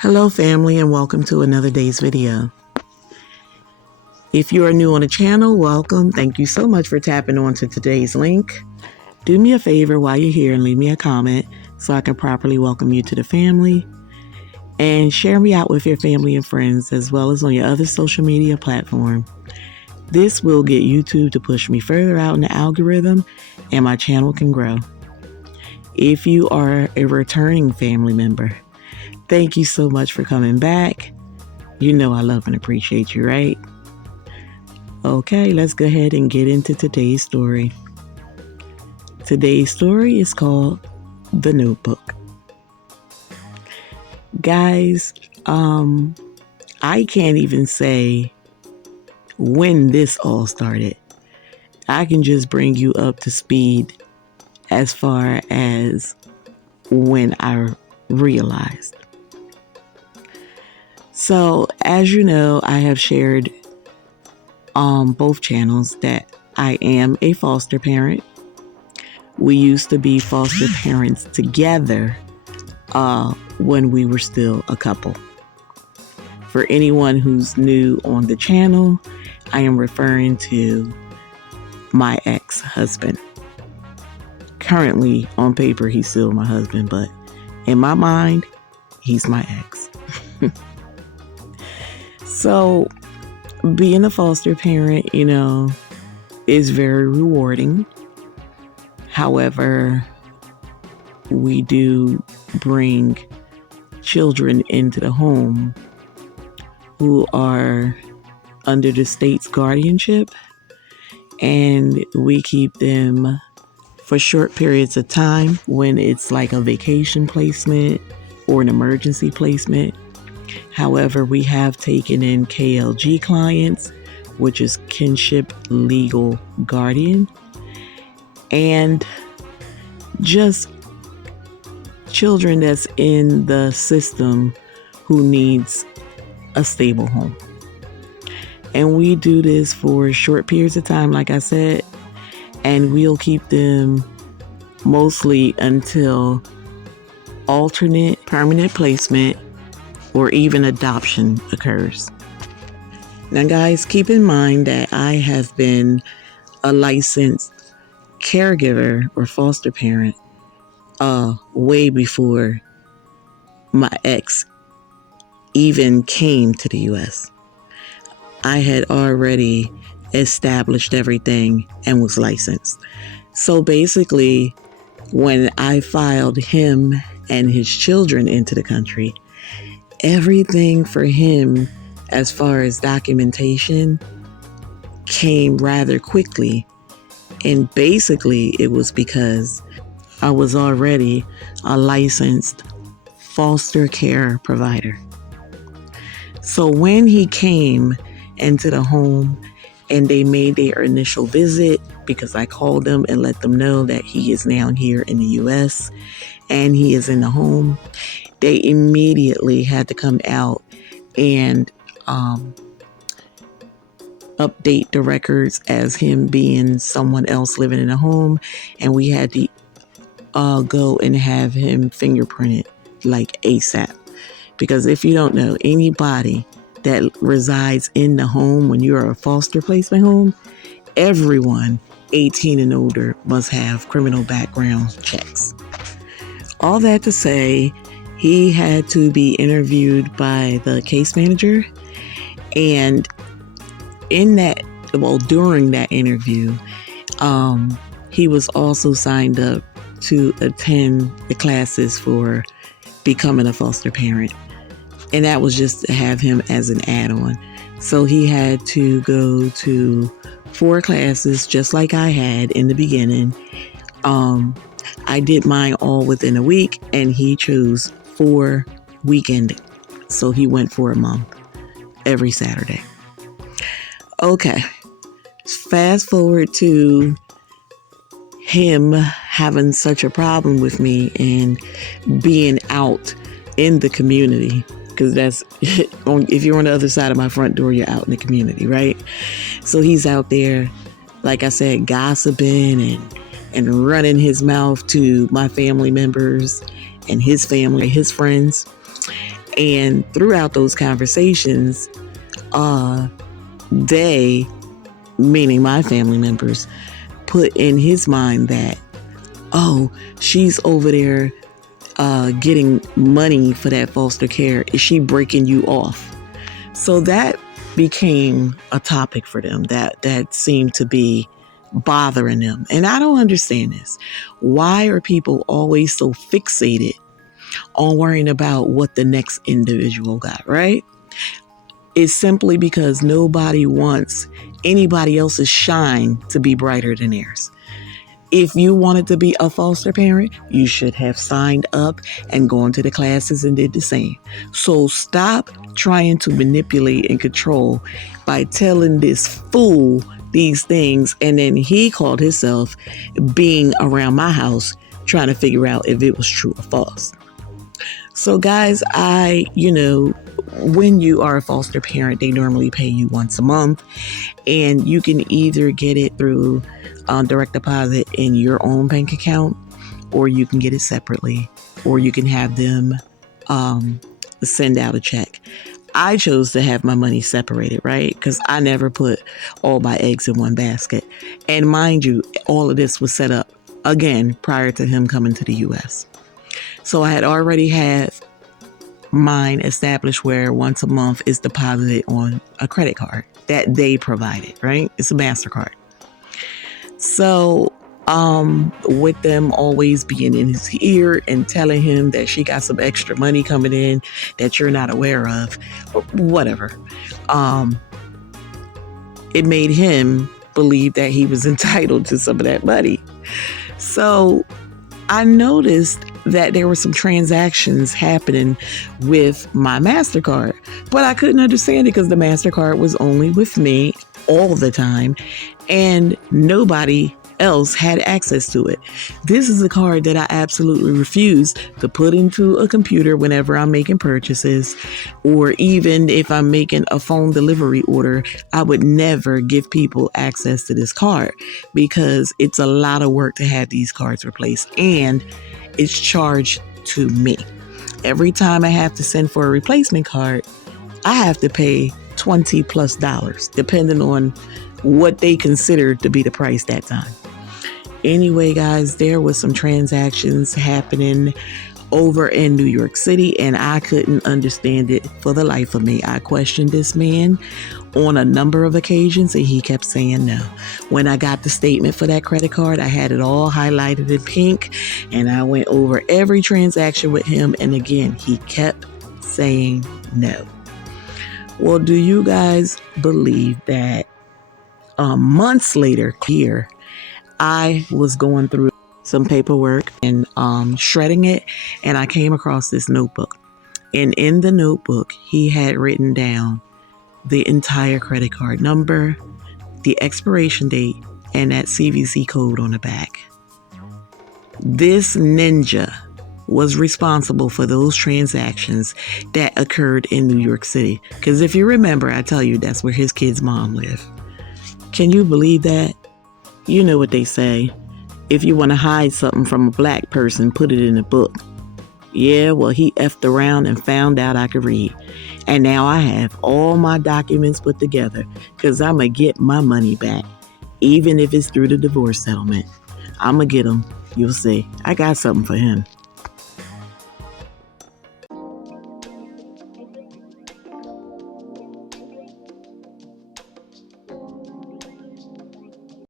Hello family, and welcome to another day's video. If you are new on the channel, welcome. Thank you so much for tapping on to today's link. Do me a favor while you're here and leave me a comment so I can properly welcome you to the family. And share me out with your family and friends as well as on your other social media platform. This will get YouTube to push me further out in the algorithm and my channel can grow. If you are a returning family member, thank you so much for coming back. You know I love and appreciate you, right? Okay, let's go ahead and get into today's story. Today's story is called The Notebook. Guys, I can't even say when this all started. I can just bring you up to speed as far as when I realized. So, as you know, I have shared on both channels that I am a foster parent. We used to be foster parents together when we were still a couple. For anyone who's new on the channel, I am referring to my ex-husband. Currently, on paper, he's still my husband, but in my mind, he's my ex. So, being a foster parent, is very rewarding. However, we do bring children into the home who are under the state's guardianship, and we keep them for short periods of time when it's like a vacation placement or an emergency placement. However, we have taken in KLG clients, which is Kinship Legal Guardian, and just children that's in the system who needs a stable home. And we do this for short periods of time, like I said, and we'll keep them mostly until alternate permanent placement or even adoption occurs. Now guys, keep in mind that I have been a licensed caregiver or foster parent way before my ex even came to the US. I had already established everything and was licensed. So basically, when I filed him and his children into the country, everything for him as far as documentation came rather quickly. And basically it was because I was already a licensed foster care provider. So when he came into the home and they made their initial visit, because I called them and let them know that he is now here in the US and he is in the home, they immediately had to come out and update the records as him being someone else living in a home. And we had to go and have him fingerprinted like ASAP. Because if you don't know, anybody that resides in the home when you're a foster placement home, everyone 18 and older must have criminal background checks. All that to say, he had to be interviewed by the case manager, and during that interview, he was also signed up to attend the classes for becoming a foster parent. And that was just to have him as an add-on. So he had to go to 4 classes just like I had in the beginning. I did mine all within a week, and he chose 4 weekend. So he went for a month every Saturday. Okay. Fast forward to him having such a problem with me and being out in the community. Because that's, if you're on the other side of my front door, you're out in the community, right? So he's out there, like I said, gossiping and running his mouth to my family members and his family, his friends. And throughout those conversations, they, meaning my family members, put in his mind that, oh, she's over there getting money for that foster care. Is she breaking you off? So that became a topic for them that seemed to be bothering them. And I don't understand this. Why are people always so fixated on worrying about what the next individual got, right? It's simply because nobody wants anybody else's shine to be brighter than theirs. If you wanted to be a foster parent, you should have signed up and gone to the classes and did the same. So stop trying to manipulate and control by telling this fool these things. And then he called himself being around my house trying to figure out if it was true or false. So guys, when you are a foster parent, they normally pay you once a month, and you can either get it through direct deposit in your own bank account, or you can get it separately, or you can have them send out a check. I chose to have my money separated, right? Because I never put all my eggs in one basket. And mind you, all of this was set up, again, prior to him coming to the U.S. So I had already had mine established where once a month is deposited on a credit card that they provided, right? It's a MasterCard. So with them always being in his ear and telling him that she got some extra money coming in that you're not aware of, whatever, it made him believe that he was entitled to some of that money. So I noticed that there were some transactions happening with my MasterCard, but I couldn't understand it because the MasterCard was only with me all the time and nobody else had access to it. This is a card that I absolutely refuse to put into a computer whenever I'm making purchases, or even if I'm making a phone delivery order. I would never give people access to this card because it's a lot of work to have these cards replaced, and it's charged to me. Every time I have to send for a replacement card, I have to pay $20+ depending on what they consider to be the price that time. Anyway, guys, there was some transactions happening over in New York City, and I couldn't understand it for the life of me. I questioned this man on a number of occasions, and he kept saying no. When I got the statement for that credit card, I had it all highlighted in pink, and I went over every transaction with him, and again, he kept saying no. Well, do you guys believe that months later, I was going through some paperwork and shredding it, and I came across this notebook. And in the notebook, he had written down the entire credit card number, the expiration date, and that CVC code on the back. This ninja was responsible for those transactions that occurred in New York City. Because if you remember, I tell you, that's where his kid's mom lived. Can you believe that? You know what they say. If you want to hide something from a black person, put it in a book. Yeah, well, he effed around and found out I could read. And now I have all my documents put together because I'm going to get my money back, even if it's through the divorce settlement. I'm going to get them. You'll see. I got something for him.